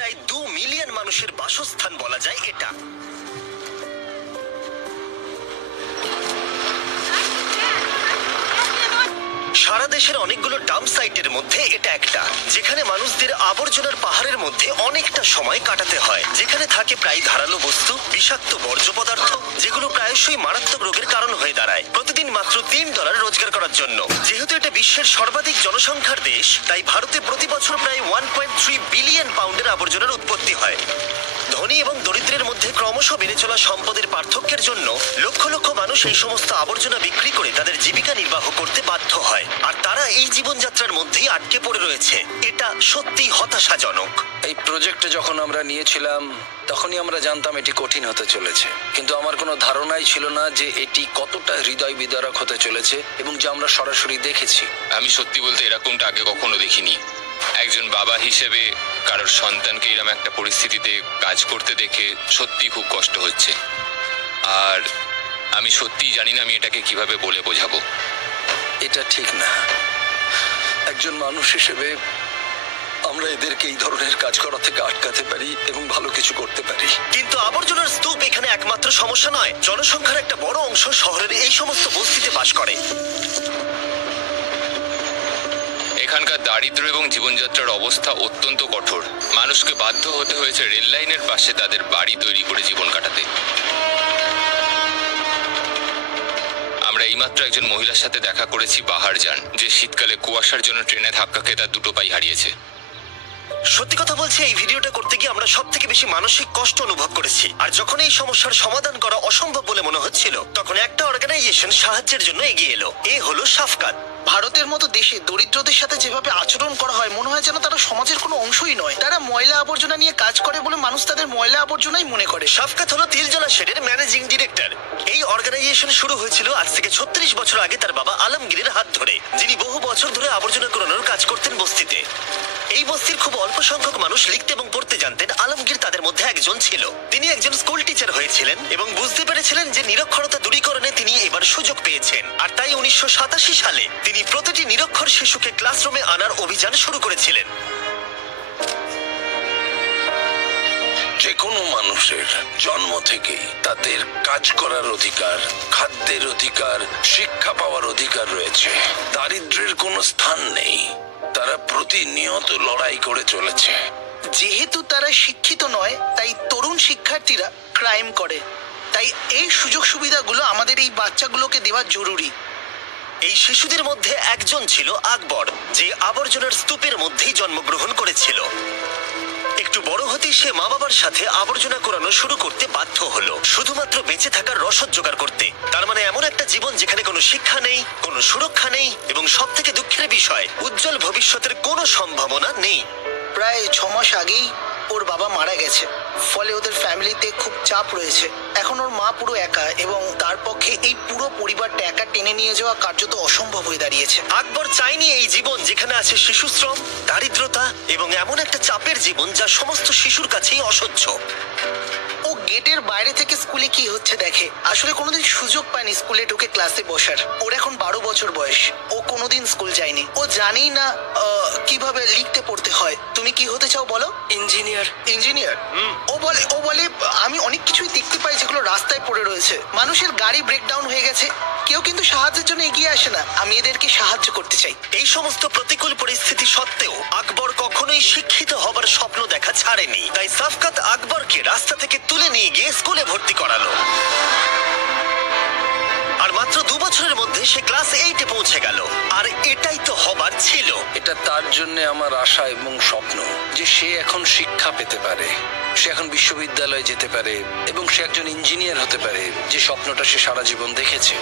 প্রায় 2 মিলিয়ন মানুষের বাসস্থান বলা যায় এটা। সারা দেশের অনেকগুলো ডাম্প সাইটের মধ্যে এটা একটা, যেখানে মানুষদের আবর্জনার পাহাড়ের মধ্যে অনেকটা সময় কাটাতে হয়, যেখানে থাকে প্রায় ধারালো বস্তু, বিষাক্ত বর্জ্য পদার্থ, যেগুলো প্রায়শই মারাত্মক রোগের কারণ হয়ে দাঁড়ায়। প্রতিদিন মাত্র $3 রোজগার করার জন্য। যেহেতু এটা বিশ্বের সর্বাধিক জনসংখ্যার দেশ, তাই ভারতে প্রতি বছর প্রায় 1.3 বিলিয়ন পাউন্ডের আবর্জনার উৎপত্তি হয়। ধনী এবং দরিদ্রের মধ্যে ক্রমশ বেড়ে চলা সম্পদের পার্থক্যের জন্য লক্ষ লক্ষ মানুষ এই সমস্ত আবর্জনা বিক্রি করে তাদের জীবিকা নির্বাহ করতে বাধ্য হয়, আর তারা এই জীবনযাত্রার মধ্যেই আটকে পড়ে রয়েছে। এটা সত্যি হতাশাজনক। এই প্রজেক্টে যখন আমরা নিয়েছিলাম তখনই আমরা জানতাম এটি কঠিন হতে চলেছে, কিন্তু আমার কোনো ধারণাই ছিল না যে এটি কতটা হৃদয় বিদারক হতে চলেছে এবং যে আমরা সরাসরি দেখেছি। আমি সত্যি বলতে এরকমটা আগে কখনো দেখিনি। একজন বাবা হিসেবে কারোর সন্তানকে এরকম একটা পরিস্থিতিতে কাজ করতে দেখে সত্যি খুব কষ্ট হচ্ছে, আর আমি সত্যিই জানি না আমি এটাকে কিভাবে বলে বোঝাবো। এটা ঠিক না। একজন মানুষ হিসেবে আমরা এদেরকে এই ধরনের কাজ করা থেকে আটকাতে পারি এবং ভালো কিছু করতে পারি। কিন্তু আবর্জনার স্তূপ এখানে একমাত্র সমস্যা নয়। জনসংখ্যার একটা বড় অংশ শহরের এই সমস্ত বস্তিতে বাস করে। এখানকার দারিদ্র্য এবং জীবনযাত্রার অবস্থা অত্যন্ত কঠোর। মানুষকে বাধ্য হতে হয়েছে রেল লাইনের পাশে তাদের বাড়ি তৈরি করে জীবন কাটাতে। আমরা এইমাত্র একজন মহিলার সাথে দেখা করেছি, বাহার যান, যে শীতকালে কুয়াশার জন্য ট্রেনে ধাক্কা খেয়ে তার 2 পাই হারিয়েছে। সত্যি কথা বলছি, এই ভিডিওটা করতে গিয়ে আমরা সব থেকে বেশি মানসিক কষ্ট অনুভব করেছি। আর যখন এই সমস্যার সমাধান করা অসম্ভব বলে মনে হচ্ছিল, তখন একটা অর্গানাইজেশন সাহায্যের জন্য এগিয়ে এলো। এ হলো সাফকাত। ভারতের মতো দেশে দরিদ্রদের সাথে যেভাবে আচরণ করা হয়, মনে হয় যেন তারা সমাজের কোনো অংশই নয়। তারা ময়লা আবর্জনা নিয়ে কাজ করে বলে মানুষ তাদের ময়লা আবর্জনাই মনে করে। সাফকাত হলো তিলজলা শেডের ম্যানেজিং ডিরেক্টর। এই অর্গানাইজেশন শুরু হয়েছিল আজ থেকে 36 বছর আগে তার বাবা আলমগীরের হাত ধরে, যিনি বহু বছর ধরে আবর্জনা কুড়ানোর কাজ করতেন বস্তিতে। এই বস্তির খুব অল্প সংখ্যক মানুষ লিখতে এবং পড়তে জানতেন। আলমগীর তাদের মধ্যে একজন ছিল। তিনি একজন স্কুল টিচার হয়েছিলেন এবং বুঝতে পেরেছিলেন যে নিরক্ষরতা দূরীকরণে তিনি এবার সুযোগ পেয়েছেন। আর তাই 1987 সালে তিনি প্রতিটি নিরক্ষর শিশুকে ক্লাসরুমে আনার অভিযান শুরু করেছিলেন। যে কোনো মানুষের জন্ম থেকেই তাদের কাজ করার অধিকার, খাদ্যের অধিকার, শিক্ষা পাওয়ার অধিকার রয়েছে। দারিদ্র্যের কোনো স্থান নেই। তারা প্রতিনিয়ত লড়াই করে চলেছে। যেহেতু তারা শিক্ষিত নয়, তাই তরুণ শিক্ষার্থীরা ক্রাইম করে। তাই এই সুযোগ সুবিধাগুলো আমাদের এই বাচ্চাগুলোকে দেওয়া জরুরি। এই শিশুদের মধ্যে একজন ছিল আকবর, যে আবর্জনার স্তূপের মধ্যেই জন্মগ্রহণ করেছিল। একটু বড় হতেই সে মা বাবার সাথে আবর্জনা কুড়ানো শুরু করতে বাধ্য হলো, শুধুমাত্র বেঁচে থাকার রসদ জোগাড় করতে। তার মানে এমন একটা জীবন যেখানে কোনো শিক্ষা নেই, কোনো সুরক্ষা নেই, এবং সব থেকে দুঃখের বিষয়, উজ্জ্বল ভবিষ্যতের কোনো সম্ভাবনা নেই। প্রায় 6 মাস আগেই ওর বাবা মারা গেছে, ফলে ওদের ফ্যামিলিতে খুব চাপ রয়েছে। এখন ওর মা পুরো একা, এবং তার পক্ষে এই পুরো পরিবারটা একা টেনে নিয়ে যাওয়া কার্যত অসম্ভব হয়ে দাঁড়িয়েছে। আকবর চাইনি এই জীবন যেখানে আছে শিশুশ্রম, দারিদ্রতা এবং এমন একটা চাপের জীবন যা সমস্ত শিশুর কাছেই অসহ্য। ও গেটের বাইরে থেকে স্কুলে কি হচ্ছে দেখে। আসলে কোনোদিন সুযোগ পায়নি স্কুলে ঢুকে ক্লাসে বসার। ওর এখন 12 বছর বয়স। ও কোনোদিন স্কুল যায়নি। ও জানেই না কিভাবে লিখতে পড়তে হয়। তুমি কি হতে চাও বলো? ইঞ্জিনিয়ার। ইঞ্জিনিয়ার? ও বলে আমি অনেক কিছুই দেখতে পাই যেগুলো রাস্তায় পড়ে রয়েছে। মানুষের গাড়ি ব্রেকডাউন হয়ে গেছে, কেউ কিন্তু সাহায্যের জন্য এগিয়ে আসে না। আমি এদেরকে সাহায্য করতে চাই। এই সমস্ত প্রতিকূল পরিস্থিতি সত্ত্বেও আকবর কখনোই শিক্ষিত হবার স্বপ্ন দেখা ছাড়েনি। তাই সাফকাত আকবরকে রাস্তা থেকে তুলে নিয়ে গিয়ে স্কুলে ভর্তি করালো। আর মাত্র 2 বছরের মধ্যে সে ক্লাস 8-এ পৌঁছে গেল। আর এটাই তো হবার ছিল। এটা তার জন্য আমার আশা এবং স্বপ্ন যে সে এখন শিক্ষা পেতে পারে, সে এখন বিশ্ববিদ্যালয়ে যেতে পারে এবং সে একজন ইঞ্জিনিয়ার হতে পারে, যে স্বপ্নটা সে সারা জীবন দেখেছে।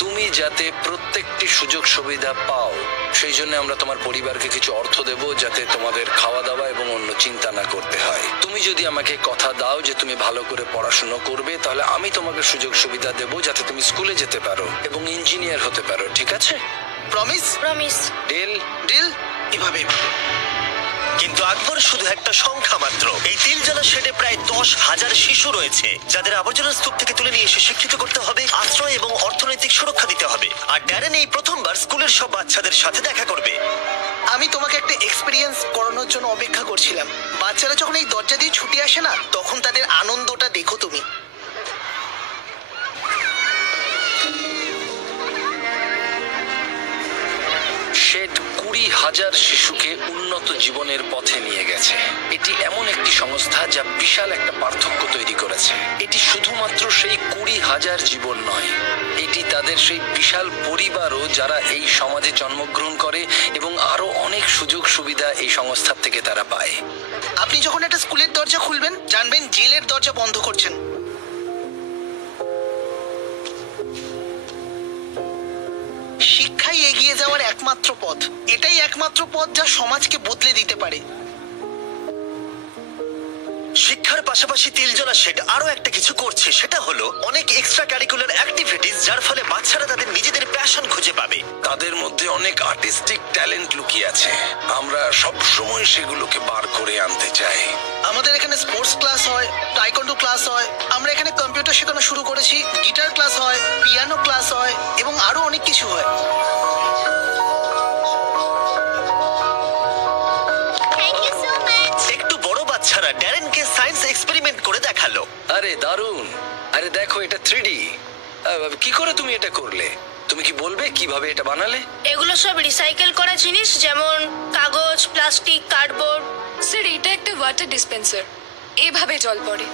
তুমি যাতে প্রত্যেকটি সুযোগ সুবিধা পাও, সেই জন্য আমরা তোমার পরিবারকে কিছু অর্থ দেব, যাতে তোমাদের খাওয়া দাওয়া এবং অন্য চিন্তা না করতে হয়। তুমি যদি আমাকে কথা দাও যে তুমি ভালো করে পড়াশোনা করবে, তাহলে আমি তোমাকে সুযোগ সুবিধা দেব যাতে তুমি স্কুলে যেতে পারো এবং ইঞ্জিনিয়ার হতে পারো। ঠিক আছে? প্রমিস? প্রমিস। ডিল? ডিল। এভাবে। কিন্তু আকবর শুধু একটা সংখ্যা মাত্র। এই তিলজলা শেডে প্রায় 10,000 শিশু রয়েছে, যাদের আবর্জনার স্তূপ থেকে তুলে নিয়ে এসে শিক্ষিত করতে হবে, আশ্রয় এবং অর্থনৈতিক সুরক্ষা দিতে হবে। আর ড্যারেন এই প্রথমবার স্কুলের সব বাচ্চাদের সাথে দেখা করবে। আমি তোমাকে একটা এক্সপিরিয়েন্স করানোর জন্য অপেক্ষা করছিলাম। বাচ্চারা যখন এই দরজা দিয়ে ছুটে আসে না, তখন তাদের আনন্দটা দেখো তুমি। শেড 20,000 শিশুকে উন্নত জীবনের পথে নিয়ে গেছে। এটি এমন একটি সংস্থা যা বিশাল একটা পার্থক্য তৈরি করেছে। এটি শুধুমাত্র সেই 20,000 জীবন নয়, এটি তাদের সেই বিশাল পরিবারও যারা এই সমাজে জন্মগ্রহণ করে, এবং আরো অনেক সুযোগ সুবিধা এই সংস্থার থেকে তারা পায়। আপনি যখন একটা স্কুলের দরজা খুলবেন, জানবেন জেলের দরজা বন্ধ করছেন। শিক্ষাই এগিয়ে যাওয়ার একমাত্র পথ। এটাই একমাত্র পথ যা সমাজকে বদলে দিতে পারে। শিক্ষার পাশাপাশি তিলজলা শেড আরো একটা কিছু করছে, সেটা হলো অনেক এক্সট্রা কারিকুলার অ্যাক্টিভিটিস, যার ফলে বাচ্চারা তাদের নিজেদের প্যাশন খুঁজে পাবে। তাদের মধ্যে অনেক আর্টিস্টিক ট্যালেন্ট লুকিয়ে আছে, আমরা সব সময় সেগুলোকে বার করে আনতে চাই। আমাদের এখানে স্পোর্টস ক্লাস হয়, টাইকোয়ান্ডো ক্লাস হয়, আমরা এখানে কম্পিউটার শেখানো শুরু করেছি, গিটার ক্লাস হয়, পিয়ানো ক্লাস হয়, এবং আরো অনেক কিছু হয়। একটু বড় বাচ্চারা ড্যারেনকে সায়েন্স এক্সপেরিমেন্ট করে দেখালো। আরে দারুণ! আরে দেখো, এটা 3D। কি করে তুমি এটা করলে? তুমি কি বলবে কিভাবে এটা বানালে? এগুলো সব রিসাইকেল করা জিনিস, যেমন কাগজ, প্লাস্টিক, কার্ডবোর্ড। স্যার, এটা একটা ওয়াটার ডিসপেন্সার, এভাবে জল পড়ে।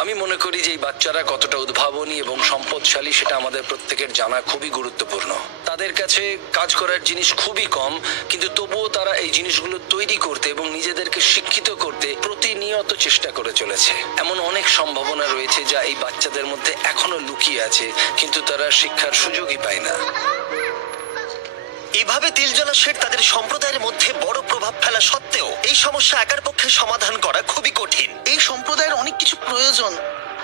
আমি মনে করি যে এই বাচ্চারা কতটা উদ্ভাবনী এবং সম্পদশালী সেটা আমাদের প্রত্যেকের জানা খুবই গুরুত্বপূর্ণ। তাদের কাছে কাজ করার জিনিস খুবই কম, কিন্তু তবুও তারা এই জিনিসগুলো তৈরি করতে এবং নিজেদেরকে শিক্ষিত করতে প্রতিনিয়ত চেষ্টা করে চলেছে। এমন অনেক সম্ভাবনা রয়েছে যা এই বাচ্চাদের মধ্যে এখনো লুকিয়ে আছে, কিন্তু তারা শিক্ষার সুযোগই পায় না। এভাবে তিলজলা শেড তাদের সম্প্রদায়ের মধ্যে বড় প্রভাব ফেলা সত্ত্বেও এই সমস্যা একার পক্ষে সমাধান করা খুবই কঠিন। এই সম্প্রদায়ের অনেক কিছু প্রয়োজন,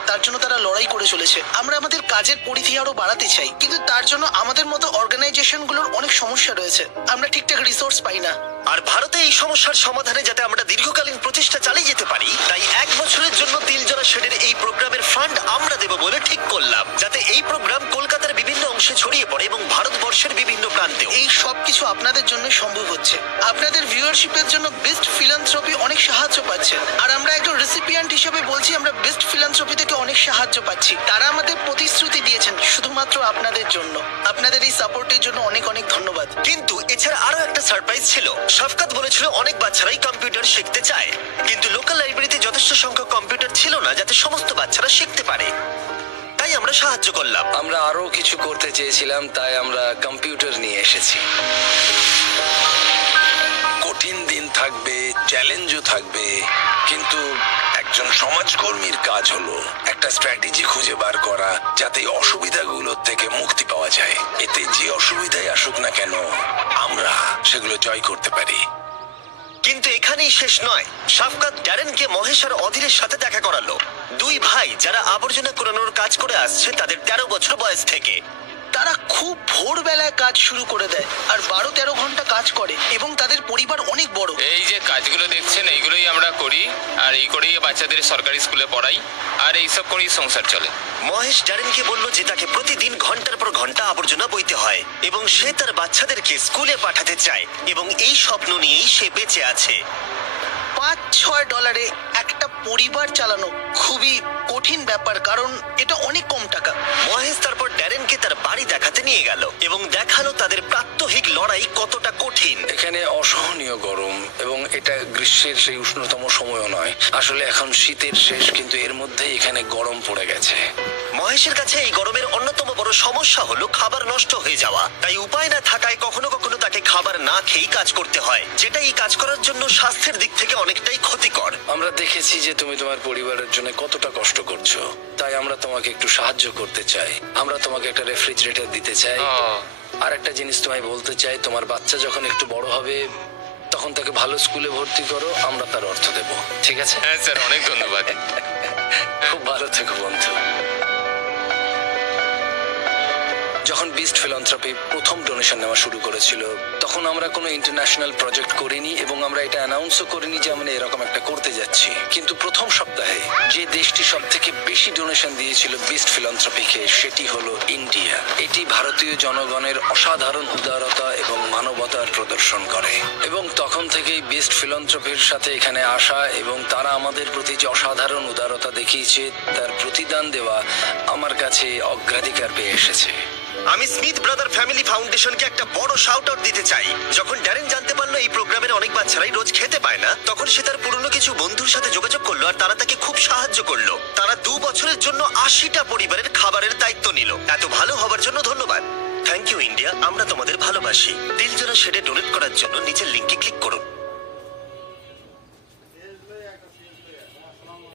তার জন্য তারা লড়াই করে চলেছে। আমরা আমাদের কাজের পরিধি আরো বাড়াতে চাই, কিন্তু তার জন্য আমাদের মতো অর্গানাইজেশনগুলোর অনেক সমস্যা রয়েছে। আমরা ঠিকঠাক রিসোর্স পাই না। আর ভারতে এই সমস্যার সমাধানে যাতে আমরা দীর্ঘকালীন প্রচেষ্টা চালিয়ে যেতে পারি, তাই 1 বছরের জন্য তিলজলা শেডের এই প্রোগ্রামের ফান্ড আমরা দেব বলে ঠিক করলাম, যাতে এই প্রোগ্রাম কলকাতার বিভিন্ন অংশে ছড়িয়ে পড়ে এবং ভারতবর্ষের বিভিন্ন প্রান্তেও। এই সব কিছু আপনাদের জন্য সম্ভব হচ্ছে। আপনাদের ভিউয়ারশিপের জন্য বেস্ট ফিলান্থ্রপি অনেক সাহায্য পাচ্ছে, আর আমরা একজন রেসিপিয়েন্ট হিসেবে বলছি, আমরা বেস্ট ফিলান্থ্রপি থেকে অনেক সাহায্য পাচ্ছি। তারা আমাদের প্রতিশ্রুতি দিয়েছেন শুধুমাত্র আপনাদের জন্য। আপনাদের এই সাপোর্টের জন্য অনেক অনেক ধন্যবাদ। কিন্তু এছাড়া আরো একটা সারপ্রাইজ ছিল। শফকাত বলেছিল অনেক বাচ্চারাই কম্পিউটার শিখতে চায়, কিন্তু লোকাল লাইব্রেরিতে যথেষ্ট সংখ্যক কম্পিউটার ছিল না যাতে সমস্ত বাচ্চারা শিখতে পারে। তাই আমরা সাহায্য করলাম। আমরা আরো কিছু করতে চেয়েছিলাম, তাই আমরা কম্পিউটার নিয়ে এসেছি। কঠিন দিন থাকবে, চ্যালেঞ্জও থাকবে, কিন্তু একজন সমাজকর্মীর কাজ হলো একটা স্ট্র্যাটেজি খুঁজে বার করা যাতে এই অসুবিধাগুলোর থেকে মুক্তি পাওয়া যায়। এতে যে অসুবিধাই আসুক না কেন, আমরা সেগুলো জয় করতে পারি। কিন্তু এখানেই শেষ নয়। শফকাত ড্যারেনকে মহেশ আর অধীরের সাথে দেখা করালো, দুই ভাই যারা আবর্জনা কুড়ানোর কাজ করে আসছে তাদের 13 বছর বয়স থেকে। তারা খুব ভোরবেলায় কাজ শুরু করে দেয় আর 12-13 ঘন্টা কাজ করে, এবং তাদের পরিবার অনেক বড়। এই যে কাজগুলো দেখছেন এইগুলোই আমরা করি, আর এই করেই বাচ্চাদের সরকারি স্কুলে পড়াই, আর এইসব করেই সংসার চলে। মহেশ ড্যারেনকে বলল যে তাকে প্রতিদিন ঘন্টার পর ঘন্টা আবর্জনা বইতে হয়, এবং সে তার বাচ্চাদেরকে স্কুলে পাঠাতে চায়, এবং এই স্বপ্ন নিয়েই সে বেঁচে আছে। $5-6 একটা পরিবার চালানো খুবই কঠিন ব্যাপার, কারণ এটা অনেক কম টাকা। মহেশ তারপর ড্যারেনকে তার বাড়ি দেখাতে নিয়ে গেল এবং দেখালো তাদের প্রাত্যহিক লড়াই কতটা কঠিন। এখানে অসহনীয় গরম, এবং এটা গ্রীষ্মের সেই উষ্ণতম সময়ও নয়। আসলে এখন শীতের শেষ, কিন্তু এর মধ্যেই এখানে গরম পড়ে গেছে। মহেশের কাছে এই গরমের অন্যতম বড় সমস্যা হলো খাবার নষ্ট হয়ে যাওয়া। তাই উপায় না থাকায় কখনো কখনো তাকে খাবার না খেয়েই কাজ করতে হয়, যেটা এই কাজ করার জন্য স্বাস্থ্যের দিক থেকে অনেকটাই ক্ষতিকর। আমরা দেখেছি যে তুমি তোমার পরিবারের জন্য কতটা কষ্ট করছো, তাই আমরা তোমাকে একটু সাহায্য করতে চাই। আমরা তোমাকে একটা রেফ্রিজারেটর দিতে চাই, আর একটা জিনিস তোমায় বলতে চাই, তোমার বাচ্চা যখন একটু বড় হবে তখন তাকে ভালো স্কুলে ভর্তি করো, আমরা তার অর্থ দেব, ঠিক আছে? হ্যাঁ স্যার, অনেক ধন্যবাদ। খুব ভালো থেকো বন্ধু। যখন বিস্ট ফিলান্থ্রপি প্রথম ডোনেশন নেওয়া শুরু করেছিল তখন আমরা কোনো ইন্টারন্যাশনাল প্রজেক্ট করিনি এবং আমরা এটা অ্যানাউন্সও করিনি যে আমরা এরকম একটা করতে যাচ্ছি। কিন্তু প্রথম সপ্তাহে যে দেশটি সব থেকে বেশি ডোনেশন দিয়েছিল বিস্ট ফিলান্থ্রপিকে সেটি হলো ইন্ডিয়া। এটি ভারতীয় জনগণের অসাধারণ উদারতা এবং মানবতার প্রদর্শন করে এবং তখন থেকেই বিস্ট ফিলান্থ্রপির সাথে এখানে আসা এবং তারা আমাদের প্রতি যে অসাধারণ উদারতা দেখিয়েছে তার প্রতিদান দেওয়া আমার কাছে অগ্রাধিকার পেয়ে এসেছে। আমি স্মিথ ব্রাদার ফ্যামিলি ফাউন্ডেশনকে একটা বড় শাউট আউট দিতে চাই। যখন ড্যারেন জানতে পারলো এই প্রোগ্রামের অনেক বাচ্চারাই রোজ খেতে পায় না, তখন সে তার পুরনো কিছু বন্ধুর সাথে যোগাযোগ করলো আর তারা তাকে খুব সাহায্য করলো। তারা 2 বছরের জন্য 80টা পরিবারের খাবারের দায়িত্ব নিল। এত ভালো হবার জন্য ধন্যবাদ। থ্যাংক ইউ ইন্ডিয়া, আমরা তোমাদের ভালোবাসি। দিল জোড়া শেডে ডোনেট করার জন্য নিচের লিংকে ক্লিক করুন।